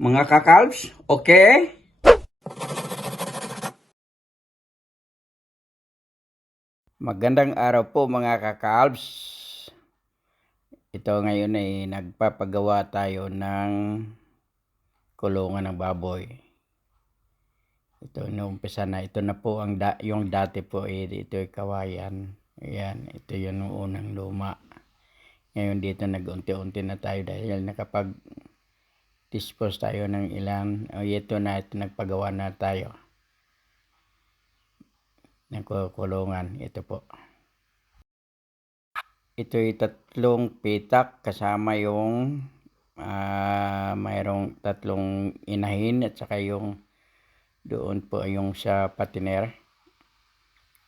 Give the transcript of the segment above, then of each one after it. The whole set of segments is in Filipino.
mga kakalbs. Okay? Magandang araw po mga kakalbs. Ito ngayon ay nagpapagawa tayo ng kulungan ng baboy. Ito inuumpisa na. Ito na po ang da, yung dati po eh, ito ay kawayan. Ayan, ito yung unang luma. Ngayon dito nag-unti-unti na tayo dahil nakapag dispose tayo ng ilan. O ito na, ito nagpagawa na tayo. Ng kulungan. Ito po. Ito ay tatlong pitak kasama yung ah mayroong tatlong inahin at saka yung doon po yung sa patiner.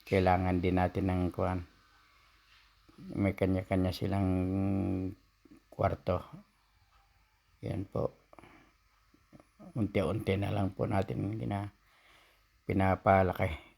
Kailangan din natin ng kuan. May kanya-kanya silang kwarto. Yan po unti-unti na lang po natin gina, pinapalaki.